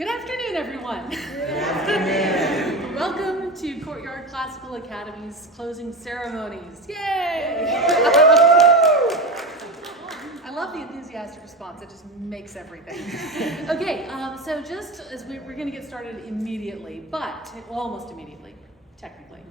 Good afternoon, everyone. Good afternoon. Welcome to Courtyard Classical Academy's closing ceremonies. Yay! I love the enthusiastic response. It just makes everything. Okay, so just as we're going to get started immediately, but almost immediately, technically.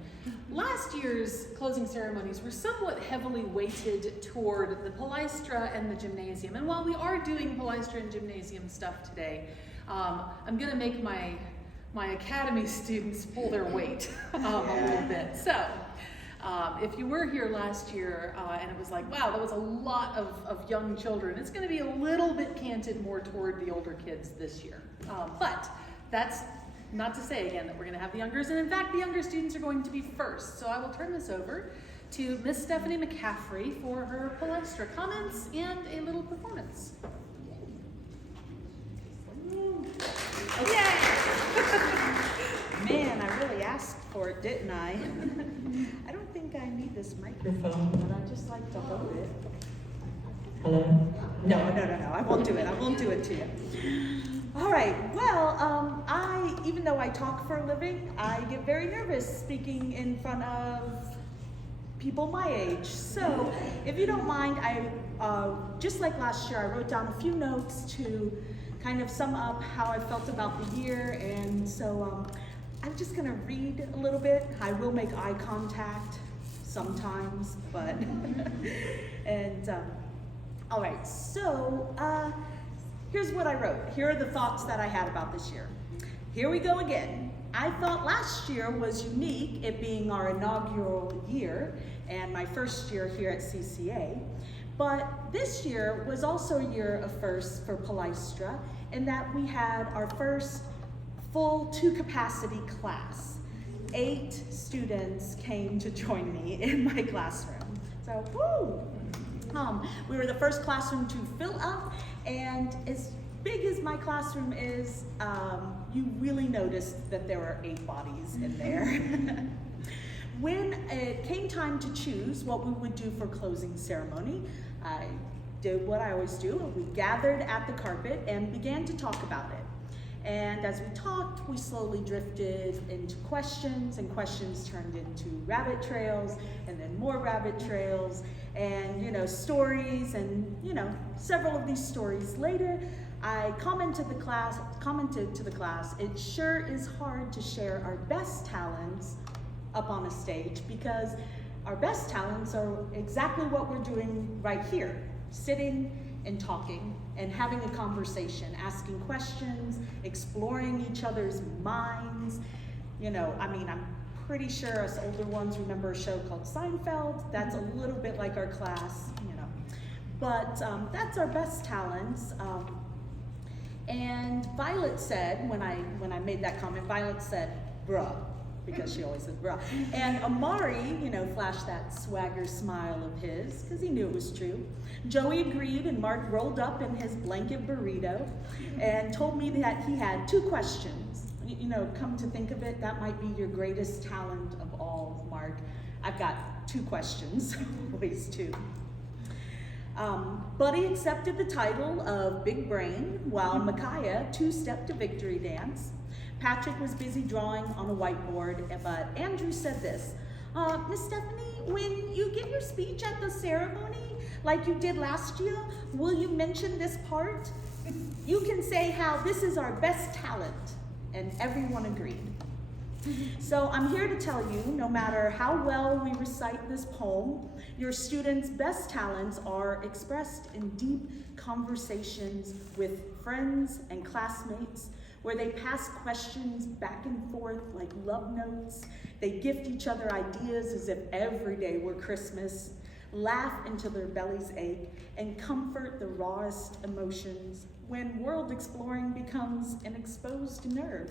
Last year's closing ceremonies were somewhat heavily weighted toward the Palaestra and the gymnasium. And while we are doing Palaestra and gymnasium stuff today, I'm going to make my academy students pull their weight a little bit. So, if you were here last year and it was like, wow, that was a lot of young children, it's going to be a little bit canted more toward the older kids this year. But that's not to say, again, that we're going to have the youngers. And in fact, the younger students are going to be first. So I will turn this over to Miss Stephanie McCaffrey for her Palaestra comments and a little performance. Okay. Man, I really asked for it, didn't I? I don't think I need this microphone, but I just like to hold it. Hello? No, I won't do it. I won't do it to you. All right, well, even though I talk for a living, I get very nervous speaking in front of people my age. So, if you don't mind, just like last year, I wrote down a few notes to kind of sum up how I felt about the year, and so I'm just gonna read a little bit. I will make eye contact sometimes, but, and all right, so here's what I wrote. Here are the thoughts that I had about this year. Here we go again. I thought last year was unique, it being our inaugural year and my first year here at CCA. But this year was also a year of firsts for Palaestra in that we had our first full 2-capacity class. 8 students came to join me in my classroom. So, woo! We were the first classroom to fill up, and as big as my classroom is, you really noticed that there were 8 bodies in there. When it came time to choose what we would do for closing ceremony, I did what I always do. We gathered at the carpet and began to talk about it. And as we talked, we slowly drifted into questions, and questions turned into rabbit trails, and then more rabbit trails, and stories, and several of these stories later, I commented to the class, it sure is hard to share our best talents up on a stage, because our best talents are exactly what we're doing right here, sitting and talking and having a conversation, asking questions, exploring each other's minds. I'm pretty sure us older ones remember a show called Seinfeld. That's a little bit like our class, But that's our best talents. And Violet said, when I made that comment, Violet said, bruh, because she always says bruh. And Amari, flashed that swagger smile of his, because he knew it was true. Joey agreed, and Mark rolled up in his blanket burrito and told me that he had 2 questions. Come to think of it, that might be your greatest talent of all, Mark. I've got 2 questions, always 2. Buddy accepted the title of Big Brain, while Micaiah 2-stepped to victory dance. Patrick was busy drawing on a whiteboard, but Andrew said this, Miss Stephanie, when you give your speech at the ceremony, like you did last year, will you mention this part? You can say how this is our best talent, and everyone agreed. So I'm here to tell you, no matter how well we recite this poem, your students' best talents are expressed in deep conversations with friends and classmates, where they pass questions back and forth like love notes. They gift each other ideas as if every day were Christmas, laugh until their bellies ache, and comfort the rawest emotions when world exploring becomes an exposed nerve.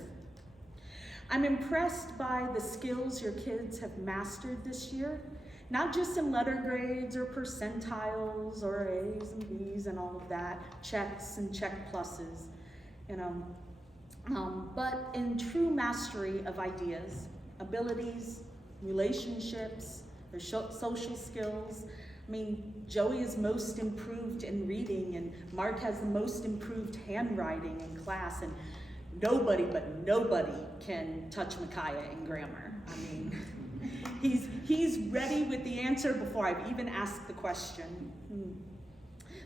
I'm impressed by the skills your kids have mastered this year, not just in letter grades or percentiles or A's and B's and all of that, checks and check pluses, but in true mastery of ideas, abilities, relationships, their social skills. Joey is most improved in reading, and Mark has the most improved handwriting in class, and nobody but nobody can touch Micaiah in grammar. I mean, he's ready with the answer before I've even asked the question.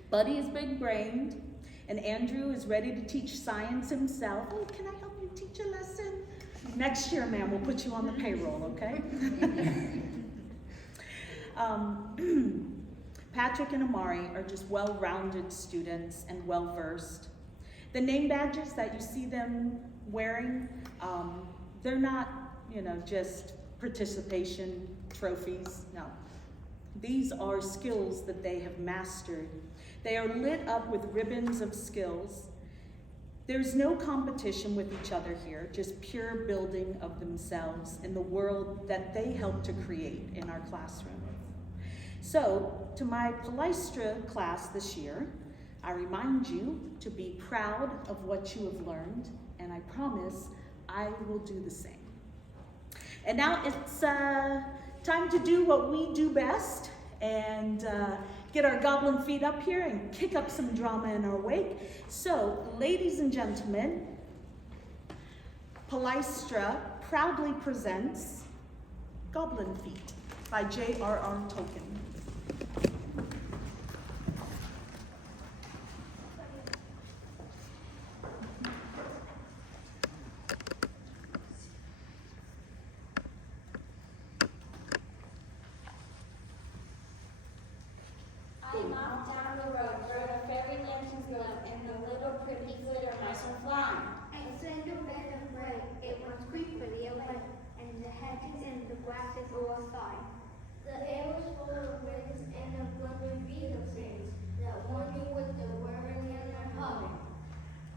Buddy is big-brained, and Andrew is ready to teach science himself. Oh, can I help you teach a lesson? Next year, ma'am, we'll put you on the payroll, okay? Patrick and Amari are just well-rounded students and well-versed. The name badges that you see them wearing, they're not, just participation trophies, no. These are skills that they have mastered. They are lit up with ribbons of skills. There's no competition with each other here, just pure building of themselves in the world that they help to create in our classroom. So, to my Palestra class this year, I remind you to be proud of what you have learned, and I promise I will do the same. And now it's time to do what we do best and get our goblin feet up here and kick up some drama in our wake. So, ladies and gentlemen, Palestra proudly presents Goblin Feet by J.R.R. Tolkien. I walked down the road, heard a fairy lantern's glow, and the little pretty glitter mice were flying. I said the bed of gray, it was creepily away, and the hedges and the grasses all fine. The air was full of winds and of fluttering beat of things that warned me with the whirring and the humming.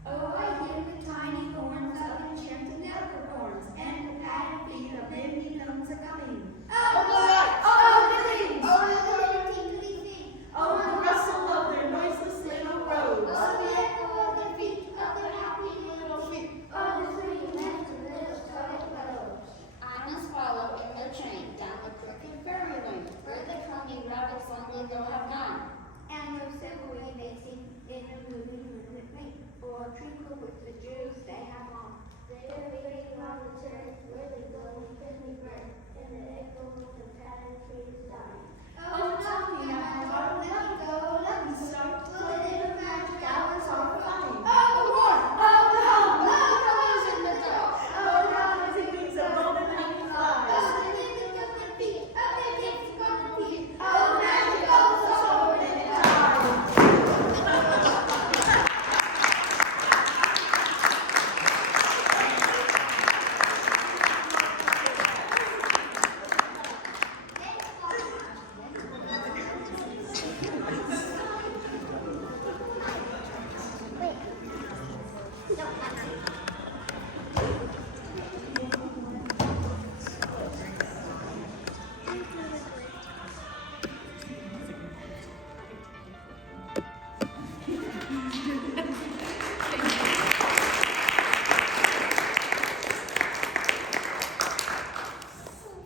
Oh, I hear the tiny horns of enchanted leprechauns, and the padded feet of windy gnomes are coming. Oh, the lights! Oh, the things! Oh, the little tinkly things! Oh, the rustle of their noiseless little robes! Oh, the echo of their feet, of their happy little feet! Oh, the three legs of little starlight fellows! I must follow in their train down the crooked fairy lane, where the crummy rabbits only know have gone. And no silvery they sing in a moving moonlit rain, or twinkle with the jewels they have on. They are waiting on the turn, where they go and quickly burn, and the echo of the padded feet is dying. Oh, talking of my heart, let me go, let me start, the little magic hours are flying. Oh, the war! Oh, the home! Oh, the colors in the dark! Oh, the dancing wings of golden honey flies! Oh, the music of their feet! Oh, their dancing golden feet! Oh, the magic of the sword in its eyes!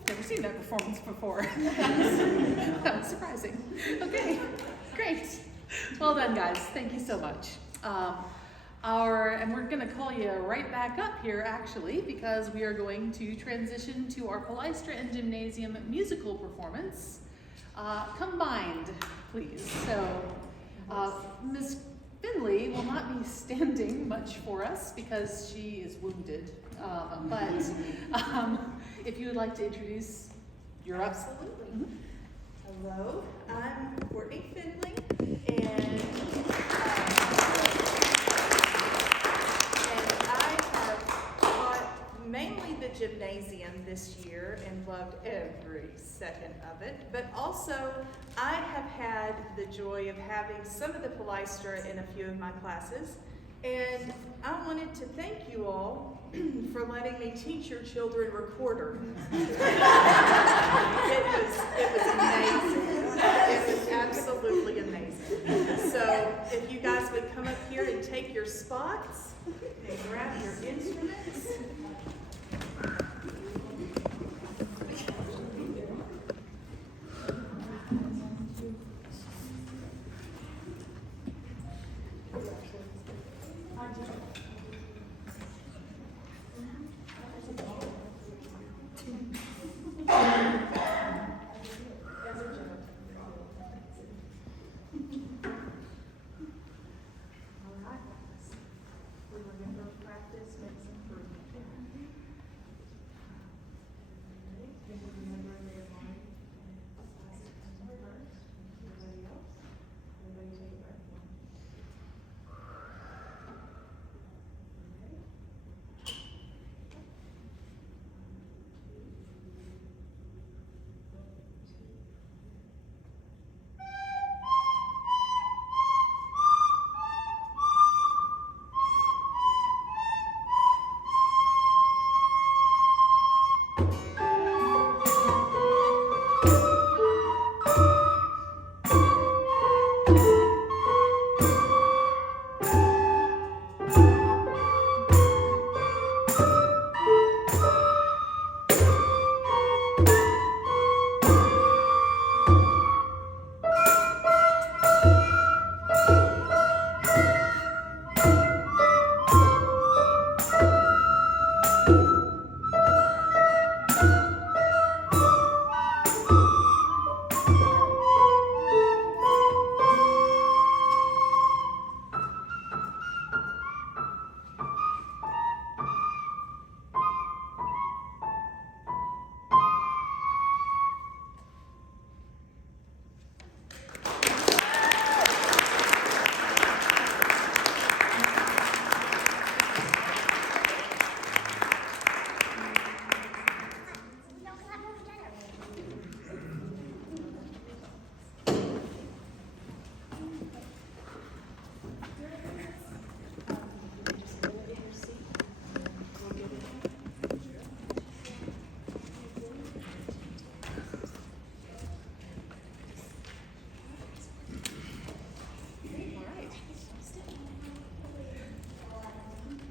Never seen that performance before. That was surprising. Okay, great. Well done, guys. Thank you so much. And we're going to call you right back up here, actually, because we are going to transition to our Palestra and Gymnasium musical performance. Combined, please. So, Ms. Finley will not be standing much for us because she is wounded. But if you would like to introduce your Absolutely. Mm-hmm. Hello, I'm Courtney Finley, and I have taught mainly the gymnasium this year and loved every second of it, but also I have had the joy of having some of the Palestra in a few of my classes, and I wanted to thank you all for letting me teach your children recorder. It was amazing. It was absolutely amazing. So if you guys would come up here and take your spots and grab your instruments. practice makes improvement. Remember their mind. Everybody else? Everybody take a breath.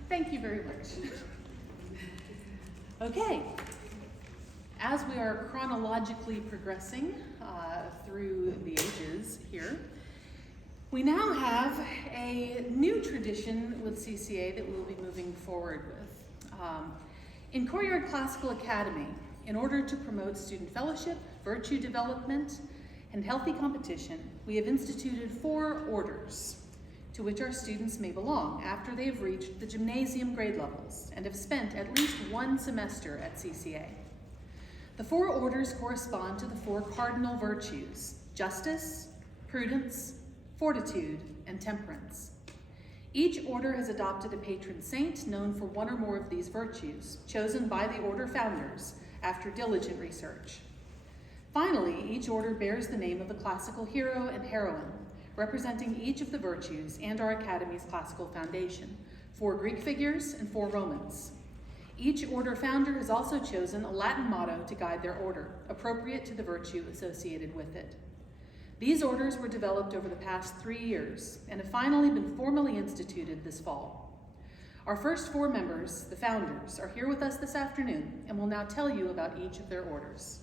Thank you very much. Okay, as we are chronologically progressing through the ages here, we now have a new tradition with CCA that we'll be moving forward with. In Courtyard Classical Academy, in order to promote student fellowship, virtue development, and healthy competition, we have instituted 4 orders to which our students may belong after they have reached the gymnasium grade levels and have spent at least 1 semester at CCA. The 4 orders correspond to the 4 cardinal virtues: justice, prudence, fortitude, and temperance. Each order has adopted a patron saint known for one or more of these virtues, chosen by the order founders after diligent research. Finally, each order bears the name of a classical hero and heroine, representing each of the virtues and our Academy's classical foundation, 4 Greek figures and 4 Romans. Each order founder has also chosen a Latin motto to guide their order, appropriate to the virtue associated with it. These orders were developed over the past 3 years and have finally been formally instituted this fall. Our first 4 members, the founders, are here with us this afternoon and will now tell you about each of their orders.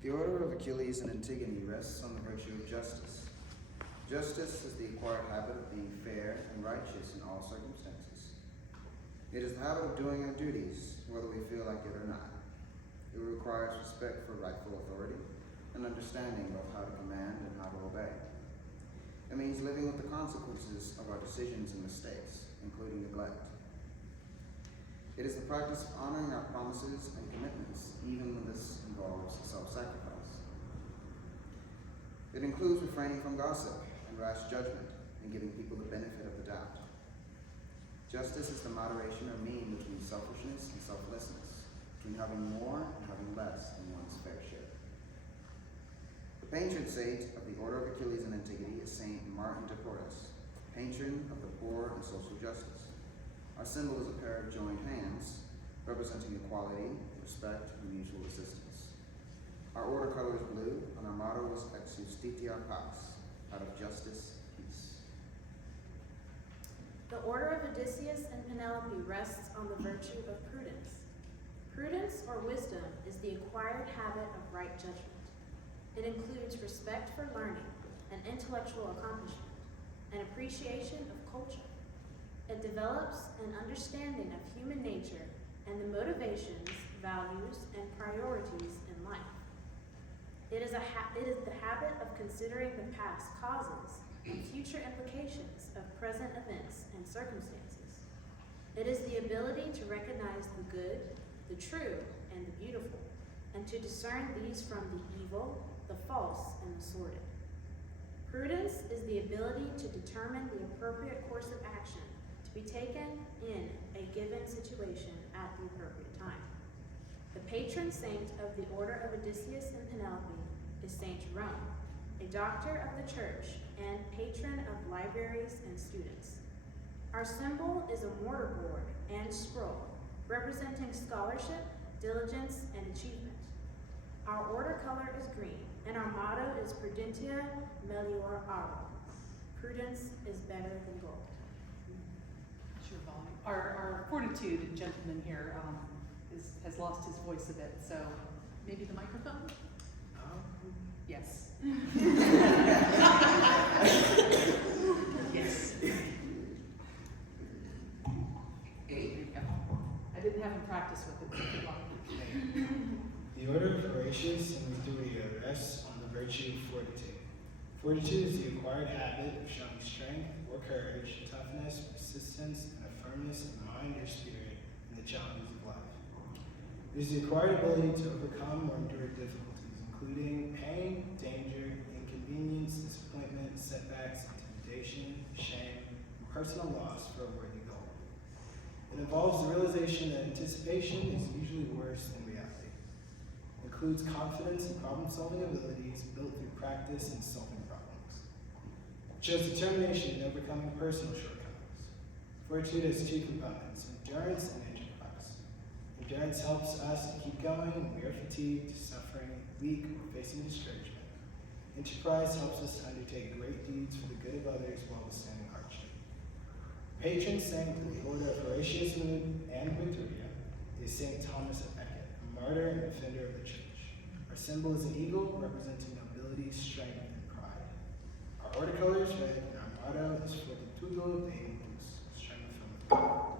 The order of Achilles and Antigone rests on the virtue of justice. Justice is the acquired habit of being fair and righteous in all circumstances. It is the habit of doing our duties, whether we feel like it or not. It requires respect for rightful authority and understanding of how to command and how to obey. It means living with the consequences of our decisions and mistakes, including neglect. It is the practice of honoring our promises and commitments, even when this involves self-sacrifice. It includes refraining from gossip and rash judgment and giving people the benefit of the doubt. Justice is the moderation or mean between selfishness and selflessness, between having more and having less than one's fair share. The patron saint of the Order of Achilles and Antigone is Saint Martin de Porres, patron of the poor and social justice. Our symbol is a pair of joined hands, representing equality, respect, and mutual assistance. Our order color is blue, and our motto is Ex Justitia Pax, out of justice, peace. The order of Odysseus and Penelope rests on the virtue of prudence. Prudence, or wisdom, is the acquired habit of right judgment. It includes respect for learning and intellectual accomplishment, an appreciation of culture. It develops an understanding of human nature and the motivations, values, and priorities in life. It is it is the habit of considering the past causes and future implications of present events and circumstances. It is the ability to recognize the good, the true, and the beautiful, and to discern these from the evil, the false, and the sordid. Prudence is the ability to determine the appropriate course of action to be taken in a given situation at the appropriate time. The patron saint of the order of Odysseus and Penelope is Saint Jerome, a doctor of the church and patron of libraries and students. Our symbol is a mortarboard and scroll, representing scholarship, diligence, and achievement. Our order color is green, and our motto is Prudentia Melior Aro. Prudence is better than gold. Sure, volume. Our fortitude gentleman here has lost his voice a bit, so maybe the microphone? Yes. Yes. There you go. I didn't have him practice with it. The order of Horatius and Victoria rests on the virtue of fortitude. Fortitude is the acquired habit of showing strength or courage, toughness, persistence, and a firmness of mind or spirit in the challenges of life. It is the acquired ability to overcome or endure difficulties, including pain, danger, inconvenience, disappointment, setbacks, intimidation, shame, and personal loss for a worthy goal. It involves the realization that anticipation is usually worse than reality. It includes confidence and problem-solving abilities built through practice and solving problems. It shows determination in overcoming personal shortcomings. Fortitude has two components, endurance and enterprise. Endurance helps us to keep going when we are fatigued, suffering, weak, or facing discouragement. Enterprise helps us to undertake great deeds for the good of others while withstanding hardship. Patron saint of the order of Horatius and Victoria is Saint Thomas of Becket, a martyr and defender of the church. Our symbol is an eagle representing nobility, strength, and pride. Our order color is red, and our motto is Fortitudo Deus, strength from within.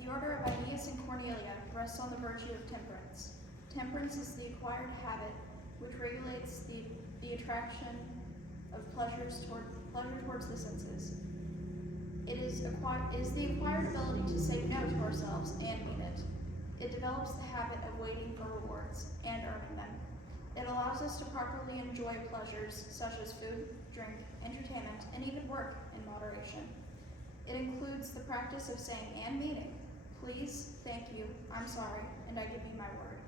The order of Aeneas and Cornelia rests on the virtue of temperance. Temperance is the acquired habit which regulates the attraction of pleasure towards the senses. It is the acquired ability to say no to ourselves and mean it. It develops the habit of waiting for rewards and earning them. It allows us to properly enjoy pleasures such as food, drink, entertainment, and even work in moderation. It includes the practice of saying and meaning, please, thank you, I'm sorry, and I give you my word.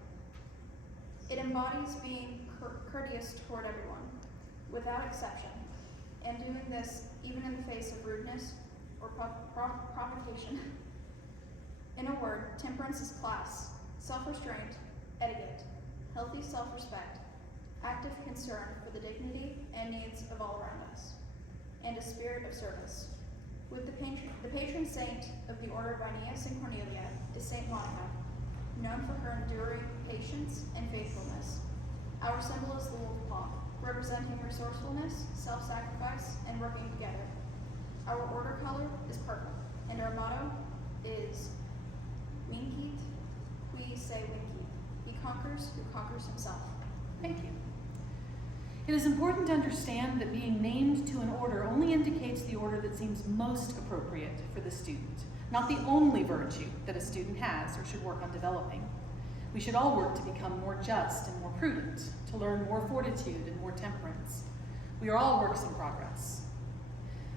It embodies being courteous toward everyone, without exception, and doing this even in the face of rudeness or provocation. In a word, temperance is class, self-restraint, etiquette, healthy self-respect, active concern for the dignity and needs of all around us, and a spirit of service. With the patron saint of the order of Aeneas and Cornelia is Saint Monica, known for her enduring patience and faithfulness. Our symbol is the wolf paw, representing resourcefulness, self-sacrifice, and working together. Our order color is purple, and our motto is Vincit qui se vincit. He conquers who conquers himself. Thank you. It is important to understand that being named to an order only indicates the order that seems most appropriate for the student, not the only virtue that a student has or should work on developing. We should all work to become more just and more prudent, to learn more fortitude and more temperance. We are all works in progress.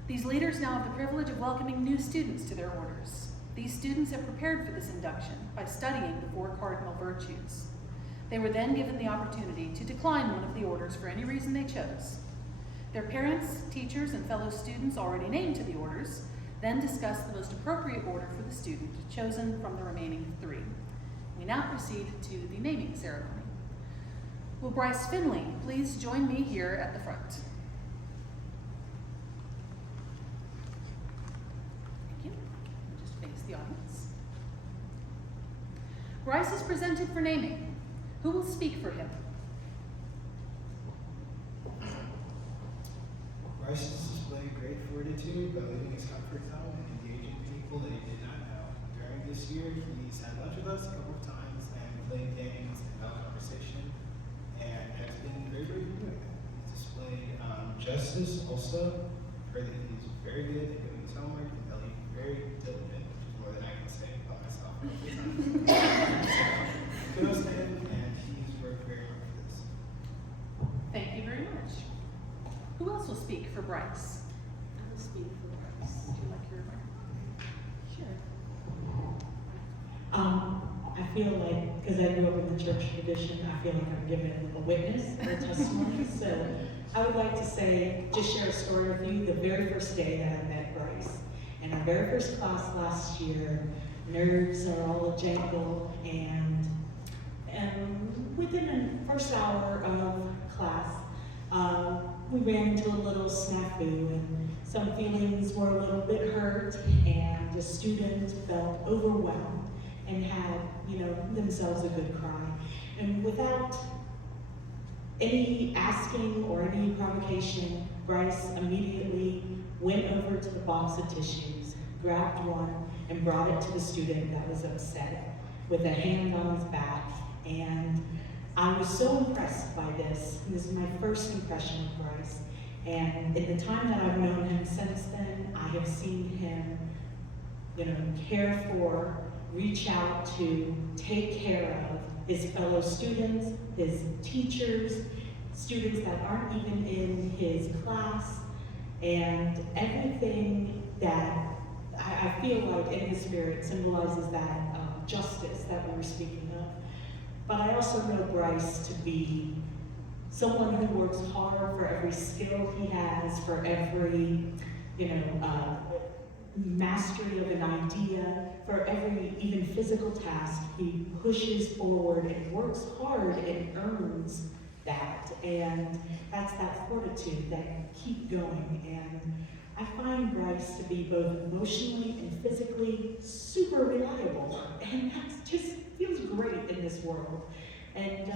These leaders now have the privilege of welcoming new students to their orders. These students have prepared for this induction by studying the 4 cardinal virtues. They were then given the opportunity to decline one of the orders for any reason they chose. Their parents, teachers, and fellow students already named to the orders then discussed the most appropriate order for the student chosen from the remaining 3. We now proceed to the naming ceremony. Will Bryce Finley please join me here at the front? Thank you. Just face the audience. Bryce is presented for naming. Who will speak for him? Bryce has displayed great fortitude by leaving his comfort zone and engaging people that he did not know. During this year, he's had lunch with us a couple of times and played games and held conversation. Justice also, I've heard that he's very good at doing his homework and that he's very diligent, which is more than I can say about myself. So, kudos to him, and he's worked very hard for this. Thank you very much. Who else will speak for Bryce? I will speak for Bryce. Would you like your mic? Sure. I feel like, because I grew up in the church tradition, I feel like I'm giving a witness or a testimony. So I would like to say, just share a story with you. The very first day that I met Bryce, in our very first class last year, nerves are all a jangle, and within the first hour of class, we ran into a little snafu, and some feelings were a little bit hurt, and the student felt overwhelmed and had, themselves a good cry. And without any asking or any provocation, Bryce immediately went over to the box of tissues, grabbed one, and brought it to the student that was upset with a hand on his back. And I was so impressed by this. This is my first impression of Bryce. And in the time that I've known him since then, I have seen him, care for, reach out to, take care of his fellow students, his teachers, students that aren't even in his class, and everything that I feel like in his spirit symbolizes that justice that we were speaking of. But I also know Bryce to be someone who works hard for every skill he has, for every, mastery of an idea, for every even physical task. He pushes forward and works hard and earns that. And that's that fortitude, that keep going. And I find Bryce to be both emotionally and physically super reliable. And that just feels great in this world. And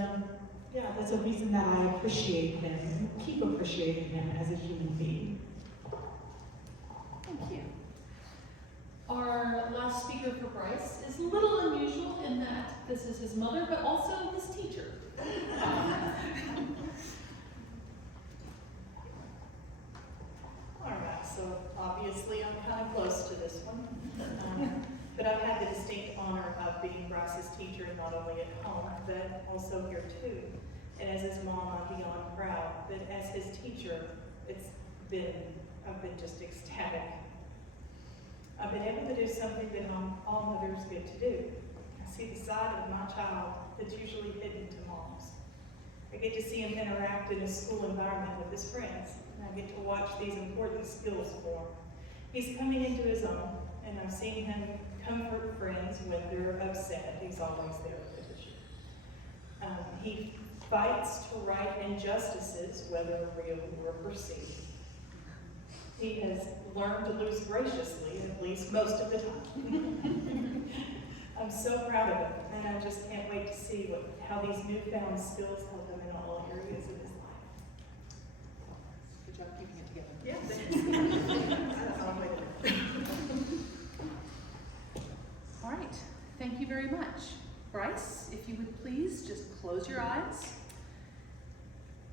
that's a reason that I appreciate him and keep appreciating him as a human being. Thank you. Our last speaker for Bryce is a little unusual in that this is his mother, but also his teacher. All right, so obviously I'm kind of close to this one. But I've had the distinct honor of being Bryce's teacher not only at home, but also here too. And as his mom, I'm beyond proud. But as his teacher, I've been just ecstatic. I've been able to do something that all mothers get to do. I see the side of my child that's usually hidden to moms. I get to see him interact in a school environment with his friends, and I get to watch these important skills form. He's coming into his own, and I've seen him comfort friends when they're upset. He's always there with a tissue. He fights to right injustices, whether real or perceived. He has learned to lose graciously, at least most of the time. I'm so proud of him, and I just can't wait to see how these newfound skills help him in all areas of his life. Good job keeping it together. Yeah, All right, thank you very much. Bryce, if you would please just close your eyes.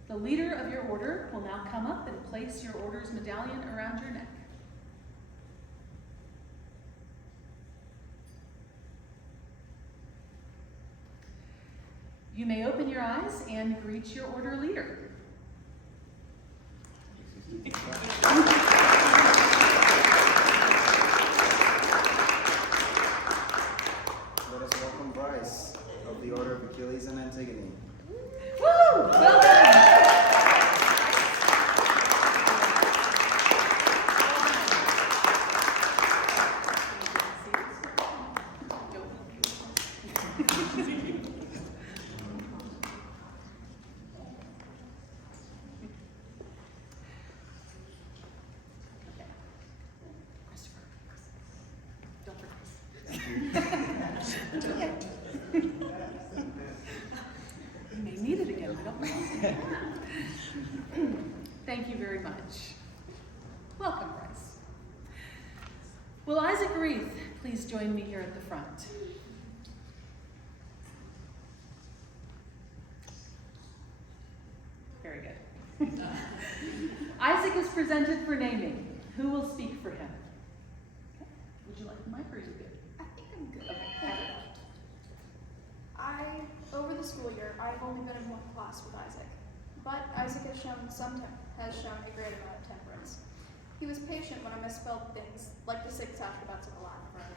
The leader of your order will now come up and place your order's medallion around your neck. You may open your eyes and greet your order leader. Let us welcome Bryce of the Order of Achilles and Antigone. Woo! Well done! You may need it again, I don't know. Thank you very much. Welcome, Bryce. Will Isaac Reith please join me here at the front? Very good. Isaac is presented for naming. Who will speak for him? Okay. Would you like the mic or is it good? I think I'm good. Okay, have it. Over the school year, I've only been in one class with Isaac, but Isaac has shown a great amount of temperance. He was patient when I misspelled things, like the 6 alphabets of a Latin word.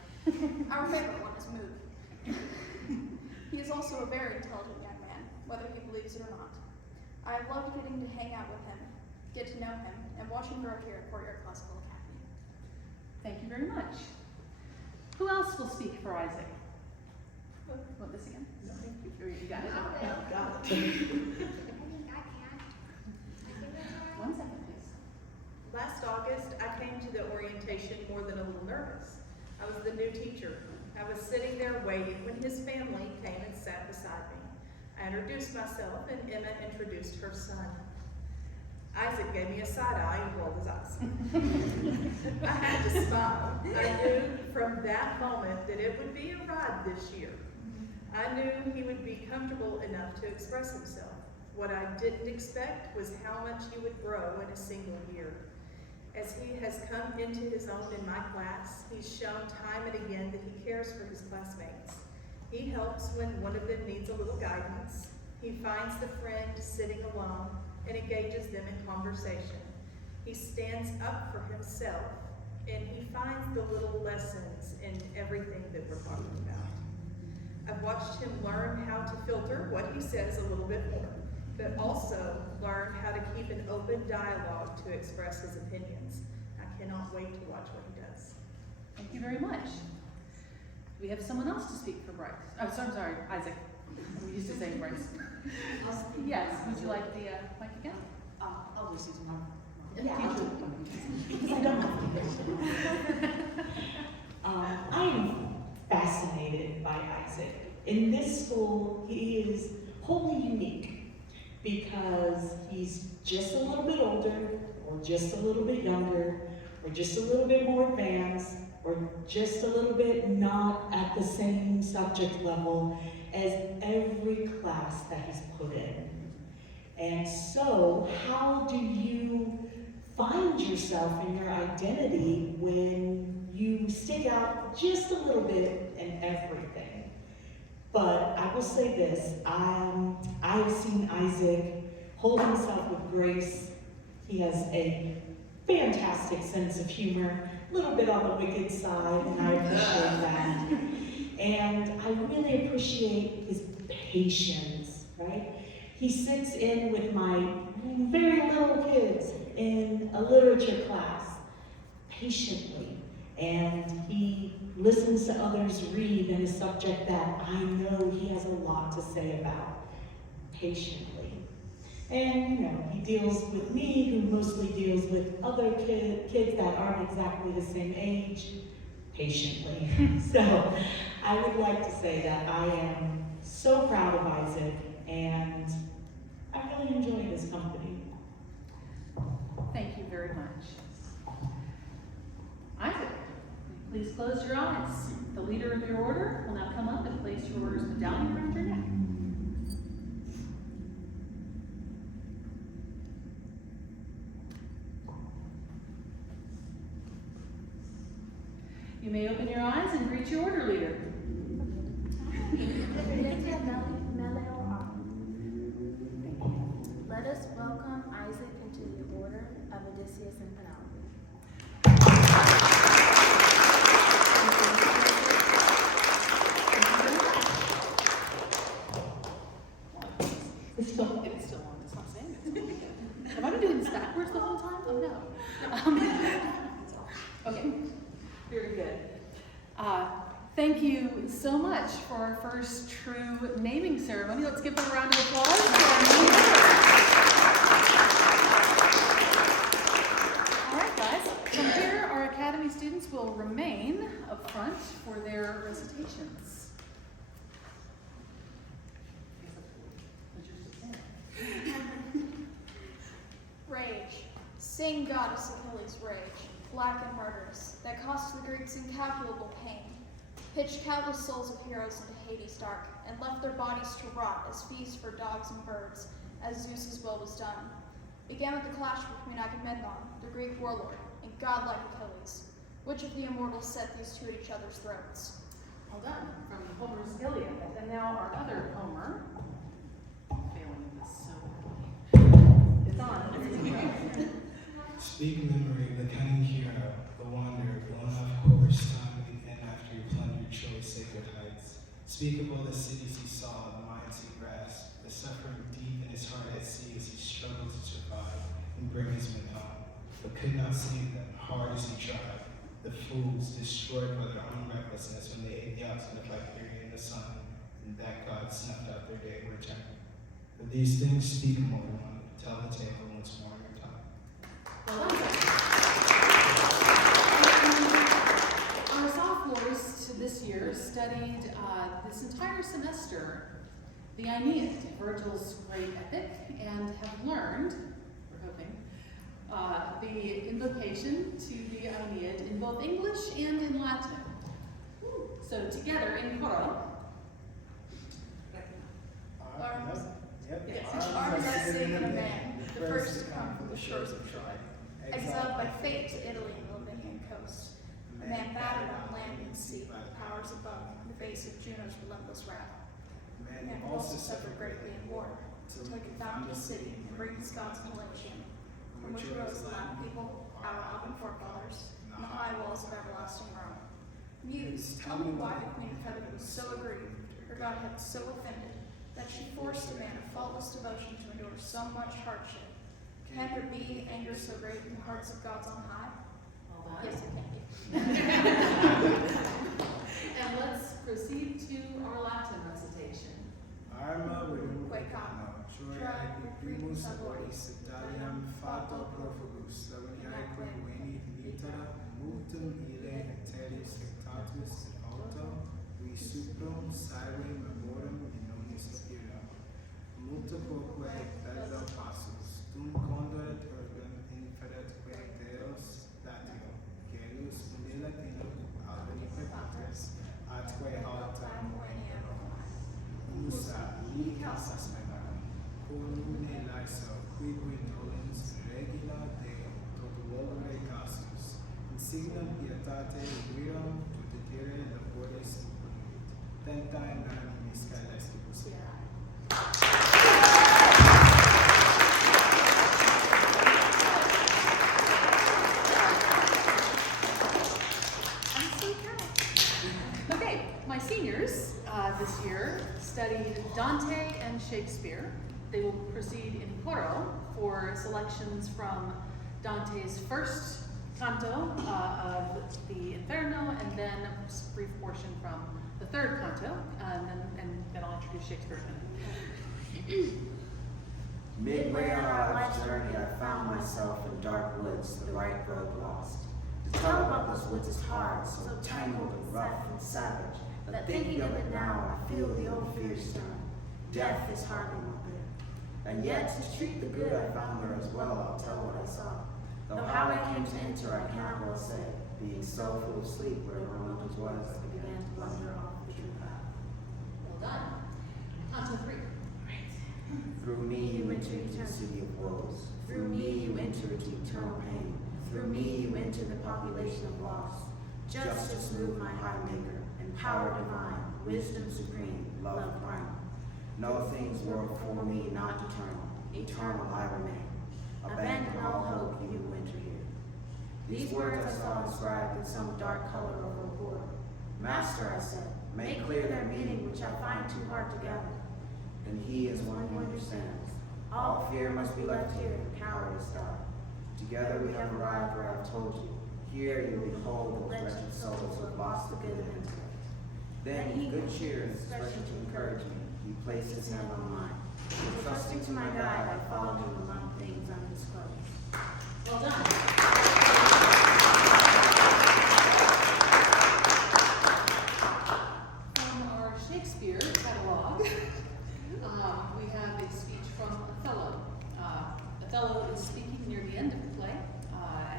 Our favorite one is mood. He is also a very intelligent young man, whether he believes it or not. I have loved getting to hang out with him, get to know him, and watch him grow here at Courtyard Classical Academy. Thank you very much. Who else will speak for Isaac? Want this again? No, thank you. You got it? I think I can. 1 second, please. Last August, I came to the orientation more than a little nervous. I was the new teacher. I was sitting there waiting when his family came and sat beside me. I introduced myself and Emma introduced her son. Isaac gave me a side eye and rolled his eyes. I had to smile. I knew from that moment that it would be a ride this year. I knew he would be comfortable enough to express himself. What I didn't expect was how much he would grow in a single year. As he has come into his own in my class, he's shown time and again that he cares for his classmates. He helps when one of them needs a little guidance. He finds the friend sitting alone and engages them in conversation. He stands up for himself and he finds the little lessons in everything that we're talking about. I've watched him learn how to filter what he says a little bit more, but also learn how to keep an open dialogue to express his opinions. I cannot wait to watch what he does. Thank you very much. Do we have someone else to speak for Bryce? Oh, sorry, Isaac. We used to say Bryce. Yes, would you like the mic again? I'll just use my. Yeah. Because I don't have to. I am fascinated by Isaac. In this school, he is wholly unique because he's just a little bit older, or just a little bit younger, or just a little bit more advanced, or just a little bit not at the same subject level as every class that he's put in. And so, how do you find yourself in your identity when you stick out just a little bit in everything? But I will say this, I've seen Isaac hold himself with grace. He has a fantastic sense of humor, a little bit on the wicked side, and I appreciate that. And I really appreciate his patience, right? He sits in with my very little kids in a literature class patiently, and he listens to others read in a subject that I know he has a lot to say about patiently. And he deals with me, who mostly deals with other kids that aren't exactly the same age, patiently. So I would like to say that I am so proud of Isaac, and I really enjoy his company. Thank you very much. Isaac, please close your eyes. The leader of your order will now come up and place your order's medallion around your neck. You may open your eyes and greet your order leader. Let us welcome Isaac into the order of Odysseus and Penelope. It's still on. It's not saying it. Have I been doing this backwards the whole time? Oh, no. Okay, very good. Thank you so much for our first true naming ceremony. Let's give them a round of applause for our new All right, guys. From here, our Academy students will remain up front for their recitations. Rage. Sing goddess Achilles' rage, black and murderous, that cost the Greeks incalculable pain, pitched countless souls of heroes into Hades dark, and left their bodies to rot as feasts for dogs and birds, as Zeus's will was done. began with the clash between Agamemnon, the Greek warlord, and godlike Achilles. Which of the immortals set these two at each other's throats? Well done, from Homer's Iliad. And now our other Homer, failing this so badly, is on. Speak memory, the cunning hero, the wanderer, blown off course, time and after you plundered choice sacred heights. Speak of all the cities he saw, the minds he grasped, the suffering deep in his heart at sea as he struggled to survive and bring his men home, but could not save them, hard as he tried. The fools destroyed by their own recklessness when they ate the oxen of Liberia in the sun, and that God snuffed out their day of return. Of these things speak more one, tell the tale once more in your time. Well done. Our sophomores this year studied this entire semester the Aeneid, Virgil's great epic, and have learned, we're hoping, the invocation to the Aeneid in both English and in Latin. So together in coro. Arms. Yep. Yes. Arms I sing in a man, the first to come from the shores of Troy. Exiled by fate to Italy and the Libyan coast. A man battered on land and sea by the powers above, in the face of Juno's relentless wrath. A man who also suffered greatly in war, till he could found his city and bring his gods in from which rose the Latin people, our Alban forefathers, and the high walls of everlasting Rome. Muse, tell me why the Queen of Heaven was so aggrieved, her godhead so offended, that she forced a man of faultless devotion to endure so much hardship. Can there be anger so great in the hearts of gods on high? Well done. Yes, it can be. And let's proceed to our Latin recitation. Arma verum Quecam, Troia primus aboris Italiam fato profugus, Laviniaque veni litera, multum ille terris sectatus et auto, vi suprum saevim laborum in omnis spira. Multipoque bello passus, dum condoret urbem inferetque Deus datio, Genius in Latinum albenique patres, atque altam venia Romae. Musa, li casas megarum, conune laeso, quique nolens regina Deo, totuolere casus, insignum pietate virum tutitire labores imponit, tentae nanimis caelestibus irae. Okay, my seniors this year studied Dante and Shakespeare. They will proceed in coro for selections from Dante's first canto of the Inferno, and then a brief portion from the third canto, and then I'll introduce Shakespeare in a minute. Midway on our life's journey, I found myself in dark woods, the right road lost. To tell about those woods is hard, so tangled and rough and savage, that thinking of it now, I feel the old fears stir. Death is hardly more bitter. And yet, to treat the good I found there as well, I'll tell what I saw. Though how I came to enter, I cannot well say, being so full of sleep where my mountains was, I began to wander off the true path. Well done. Canto 3. Through me you enter into the city of woes. Through me you enter into eternal pain. Through me you enter the population of loss. Justice moved my high maker, and power divine, wisdom supreme, love primal. No things were for me not eternal. Eternal I remain. Abandon all hope, you who enter here. These words I saw inscribed in some dark color over a board. Master, I said, make clear their meaning, which I find too hard to gather. And he is one who understands. All fear must be left here, cowardice die. Together we have arrived where I've told you. Here you behold the wretched souls who have lost the good of intellect. Then he, good cheer and expression to encourage me, he placed his hand on mine. And trusting to my guide, I followed him among things undisclosed. Well done. From our Shakespeare catalog, we have a speech from Othello. Othello is speaking near the end of the play,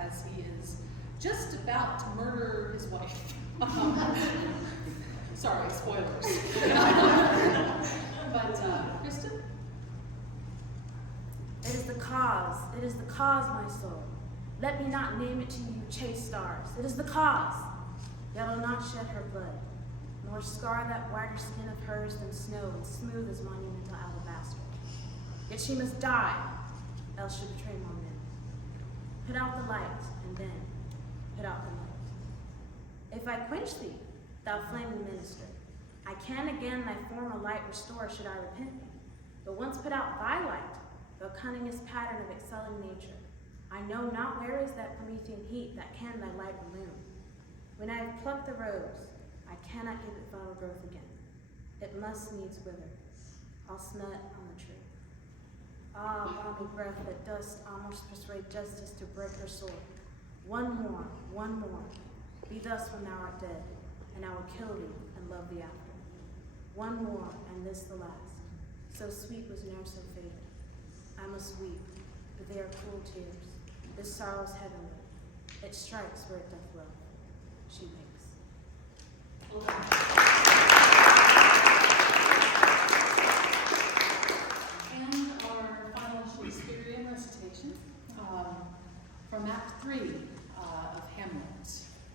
as he is just about to murder his wife. Sorry, spoilers. But, Kristen? It is the cause, my soul. Let me not name it to you, chaste stars. It is the cause. Yet I'll not shed her blood, nor scar that whiter skin of hers than snow and smooth as monumental alabaster. Yet she must die, else she betray more men. Put out the light, and then put out the light. If I quench thee, thou flaming minister, I can again thy former light restore should I repent me. But once put out thy light, thou cunningest pattern of excelling nature, I know not where is that Promethean heat that can thy light illume. When I have plucked the rose, I cannot give it vital growth again. It must needs wither. I'll smell it on the tree. Ah, balmy breath that dost almost persuade justice to break her sword. One more, be thus when thou art dead, and I will kill thee and love thee after. One more, and this the last. So sweet was ne'er so faded. I must weep, but they are cruel tears. This sorrow's heavenly. It strikes where it doth love. She wakes. And our final Shakespearean recitation from Act 3 of Hamlet,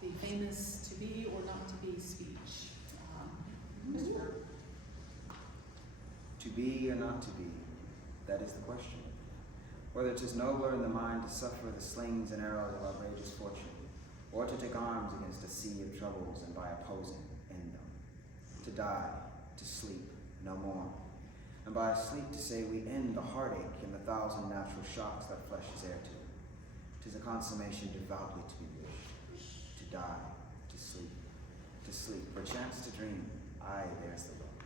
the famous to be or not to be speech. Mr. To be or not to be, that is the question. Whether 'tis nobler in the mind to suffer the slings and arrows of outrageous fortune, or to take arms against a sea of troubles and by opposing end them. To die, to sleep, no more. And by sleep to say we end the heartache and the thousand natural shocks that flesh is heir to. 'Tis a consummation devoutly to be wished. To die, to sleep, perchance to dream, aye, there's the look.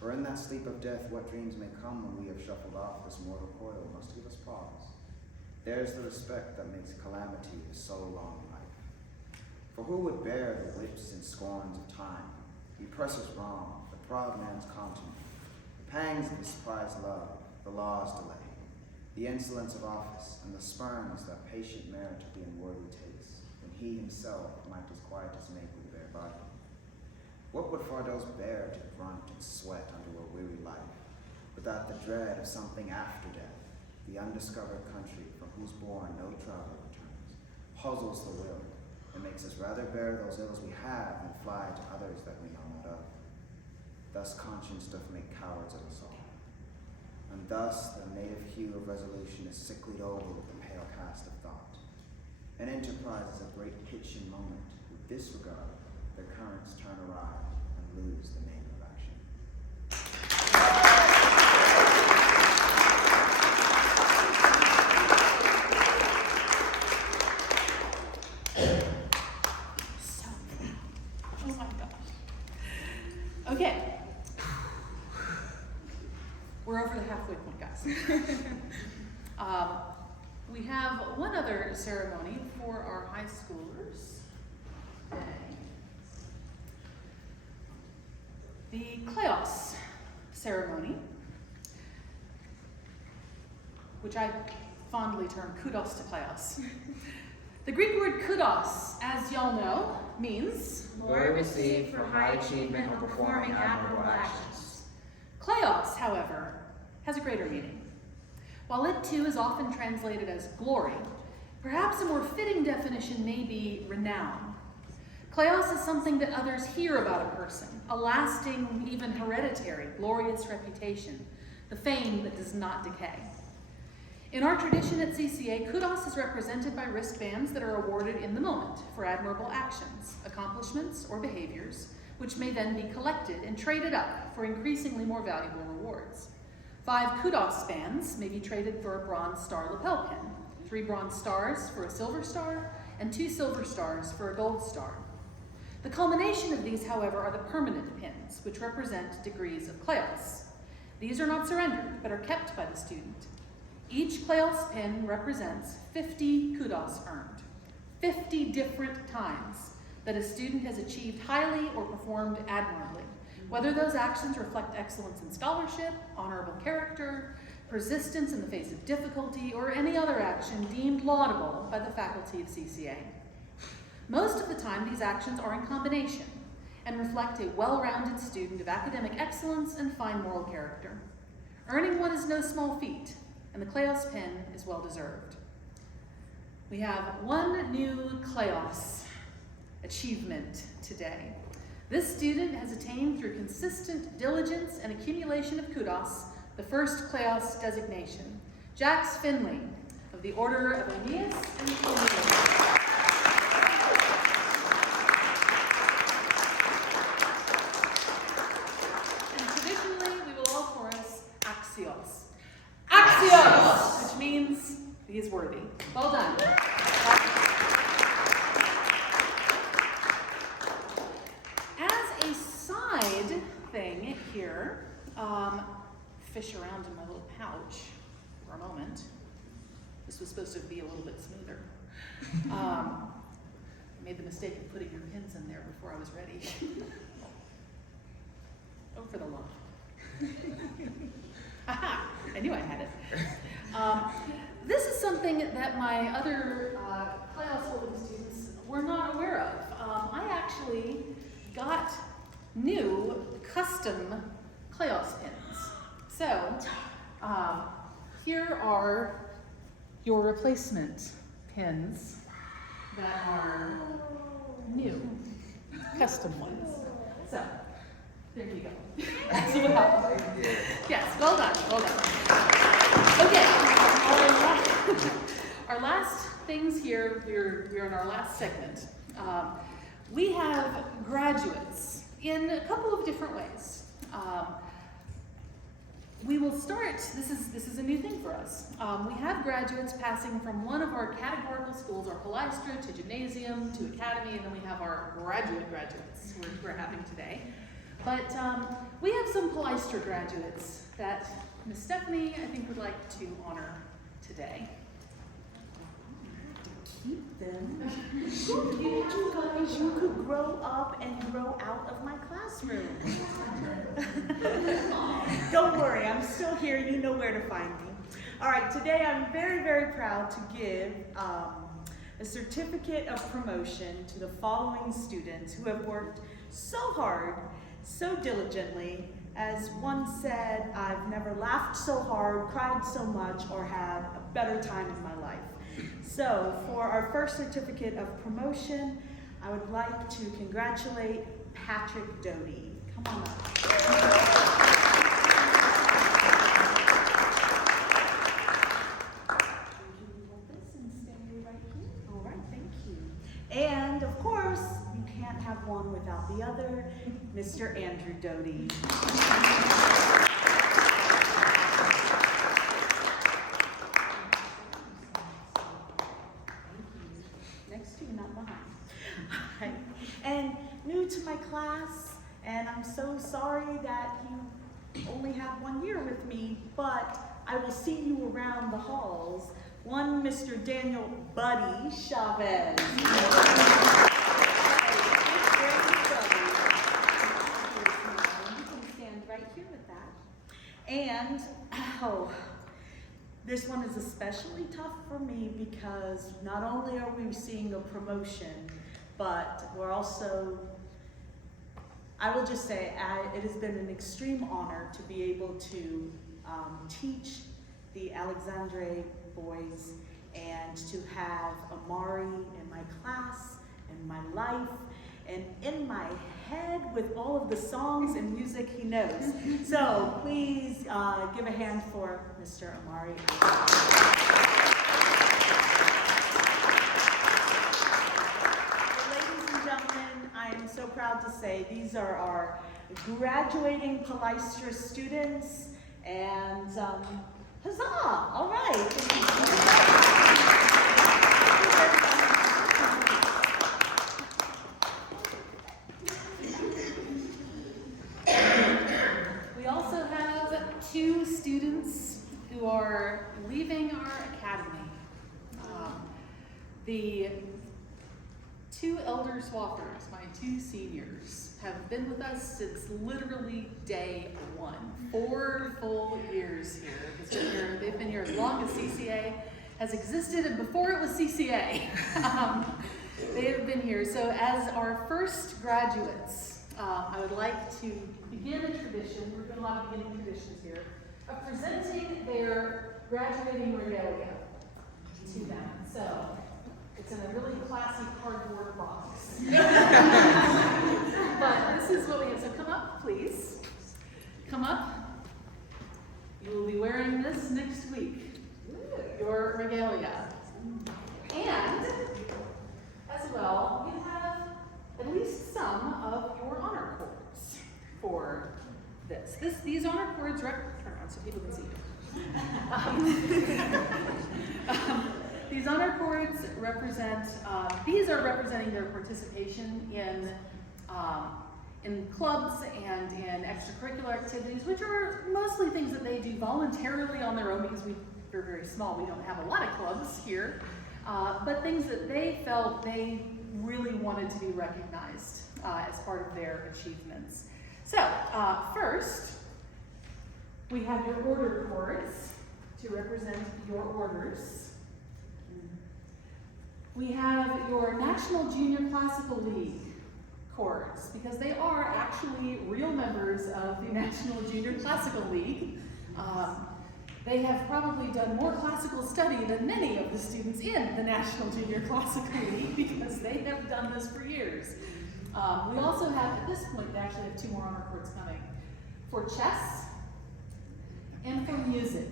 For in that sleep of death, what dreams may come when we have shuffled off this mortal coil must give us pause. There's the respect that makes calamity of so long life. For who would bear the whips and scorns of time, the oppressor's wrong, the proud man's contumely, the pangs of despised love, the law's delay, the insolence of office, and the spurns that patient merit of the unworthy takes, when he himself might as quiet as make with bare body? What would Fardos bear to grunt and sweat under a weary life, without the dread of something after death, the undiscovered country from whose bourne no traveler returns, puzzles the will, and makes us rather bear those ills we have than fly to others that we know not of. Thus conscience doth make cowards of us all. And thus the native hue of resolution is sicklied over with the pale cast of thought. An enterprise is a great pitch and moment, with disregard, the currents turn awry and lose the name of action. Oh my gosh. Okay. We're over the halfway point, guys. We have one other ceremony for our high schoolers today. The Kleos ceremony, which I fondly term kudos to Kleos. The Greek word kudos, as y'all know, means Glory received for high achievement or performing admirable actions. Kleos, however, has a greater meaning. While it too is often translated as glory, perhaps a more fitting definition may be renown. Kleos is something that others hear about a person, a lasting, even hereditary, glorious reputation, the fame that does not decay. In our tradition at CCA, kudos is represented by wristbands that are awarded in the moment for admirable actions, accomplishments, or behaviors, which may then be collected and traded up for increasingly more valuable rewards. 5 kudos bands may be traded for a bronze star lapel pin, 3 bronze stars for a silver star, and 2 silver stars for a gold star. The culmination of these, however, are the permanent pins, which represent degrees of Kleos. These are not surrendered, but are kept by the student. Each Kleos pin represents 50 kudos earned, 50 different times that a student has achieved highly or performed admirably, whether those actions reflect excellence in scholarship, honorable character, persistence in the face of difficulty, or any other action deemed laudable by the faculty of CCA. Most of the time, these actions are in combination and reflect a well-rounded student of academic excellence and fine moral character. Earning one is no small feat, and the Kleos pin is well deserved. We have one new Kleos achievement today. This student has attained through consistent diligence and accumulation of kudos the first Kleos designation. Jax Finley of the Order of Aeneas and Cornelius. Axios, which means he is worthy. Well done. As a side thing here, fish around in my little pouch for a moment. This was supposed to be a little bit smoother. I made the mistake of putting your pins in there before I was ready. Oh, for the love. Aha! I knew I had it. This is something that my other Kleos holding students were not aware of. I actually got new custom Kleos pins. So, here are your replacement pins that are new, custom ones. So, there you go. Wow. Yes, well done, well done. Okay, our last things here, we're in our last segment. We have graduates in a couple of different ways. We will start, this is a new thing for us. We have graduates passing from one of our categorical schools, our Palestra, to Gymnasium, to Academy, and then we have our graduates we're having today. But we have some Palestra graduates that Miss Stephanie, I think, would like to honor today. Keep them. Who told you guys you could grow up and grow out of my classroom? Don't worry, I'm still here. You know where to find me. All right, today I'm very, very proud to give a certificate of promotion to the following students who have worked so hard, so diligently. As one said, I've never laughed so hard, cried so much, or had a better time in my life. So for our first certificate of promotion, I would like to congratulate Patrick Doty. Come on up. All right, thank you. And of course, you can't have one without the other, Mr. Andrew Doty. Next to you, not behind. Right. And new to my class, and I'm so sorry that you only have 1 year with me, but I will see you around the halls. One, Mr. Daniel Buddy Chavez. Here with that. And, this one is especially tough for me because not only are we seeing a promotion, but we're also, I will just say, it has been an extreme honor to be able to teach the Alexandre boys and to have Amari in my class, in my life, and in my head with all of the songs and music he knows. So please give a hand for Mr. Amari. Ladies and gentlemen, I am so proud to say these are our graduating Palestra students, and huzzah! All right. We also have 2 students who are leaving our academy. The 2 elder swappers, my 2 seniors, have been with us since literally day 1. 4 full years here. They've been here as long as CCA has existed and before it was CCA. They have been here. So as our first graduates, I would like to begin a tradition, we're doing a lot of beginning traditions here, of presenting their graduating regalia to them. So it's in a really classy cardboard box. But this is what we have. So come up, please. Come up. You will be wearing this next week, your regalia. And, as well, you have at least some of your honor cords for this. These honor cords, turn around so people can see you. These honor cords represent, these are representing their participation in clubs and in extracurricular activities, which are mostly things that they do voluntarily on their own because we're very small. We don't have a lot of clubs here, but things that they felt they really wanted to be recognized as part of their achievements. So first, we have your order cords to represent your orders. We have your National Junior Classical League cords, because they are actually real members of the National Junior Classical League. They have probably done more classical study than many of the students in the National Junior Classical League because they have done this for years. We also have, at this point, they actually have 2 more honor cords coming for chess and for music.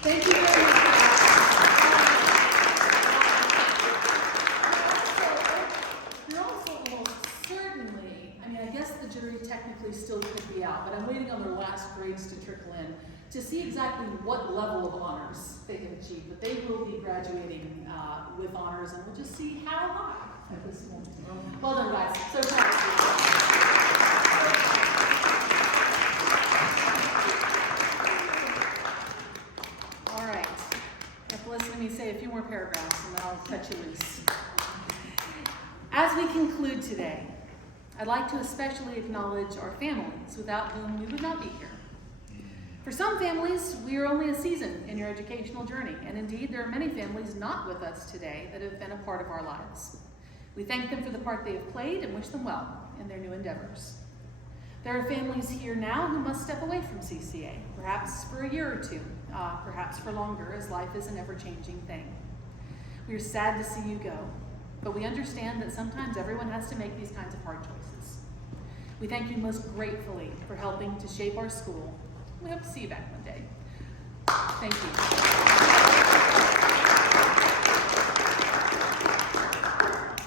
Thank you very much. Technically still could be out, but I'm waiting on their last grades to trickle in to see exactly what level of honors they have achieved. But they will be graduating with honors, and we'll just see how high at this point. Well done, guys. So proud of you. All right. You have to listen to me say a few more paragraphs, and then I'll cut you loose. As we conclude today, I'd like to especially acknowledge our families without whom we would not be here. For some families, we are only a season in your educational journey, and indeed there are many families not with us today that have been a part of our lives. We thank them for the part they have played and wish them well in their new endeavors. There are families here now who must step away from CCA, perhaps for a year or two, perhaps for longer, as life is an ever-changing thing. We are sad to see you go, but we understand that sometimes everyone has to make these kinds of hard choices. We thank you most gratefully for helping to shape our school. We hope to see you back one day. Thank you.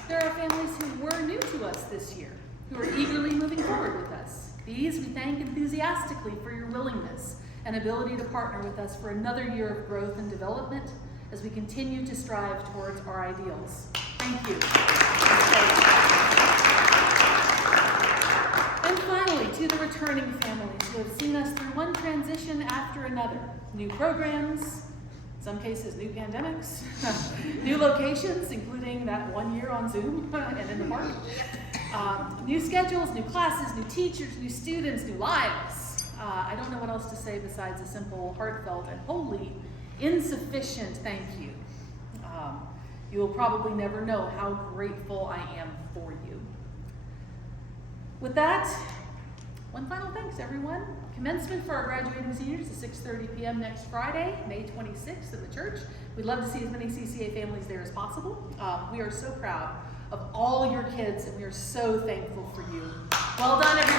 There are families who were new to us this year, who are eagerly moving forward with us. These we thank enthusiastically for your willingness and ability to partner with us for another year of growth and development as we continue to strive towards our ideals. Thank you. And finally, to the returning families who have seen us through one transition after another. New programs, in some cases new pandemics, new locations, including that 1 year on Zoom and in the park. New schedules, new classes, new teachers, new students, new lives. I don't know what else to say besides a simple, heartfelt, and wholly insufficient thank you. You will probably never know how grateful I am for you. With that, one final thanks, everyone. Commencement for our graduating seniors is 6:30 p.m. next Friday, May 26th in the church. We'd love to see as many CCA families there as possible. We are so proud of all your kids, and we are so thankful for you. Well done, everyone.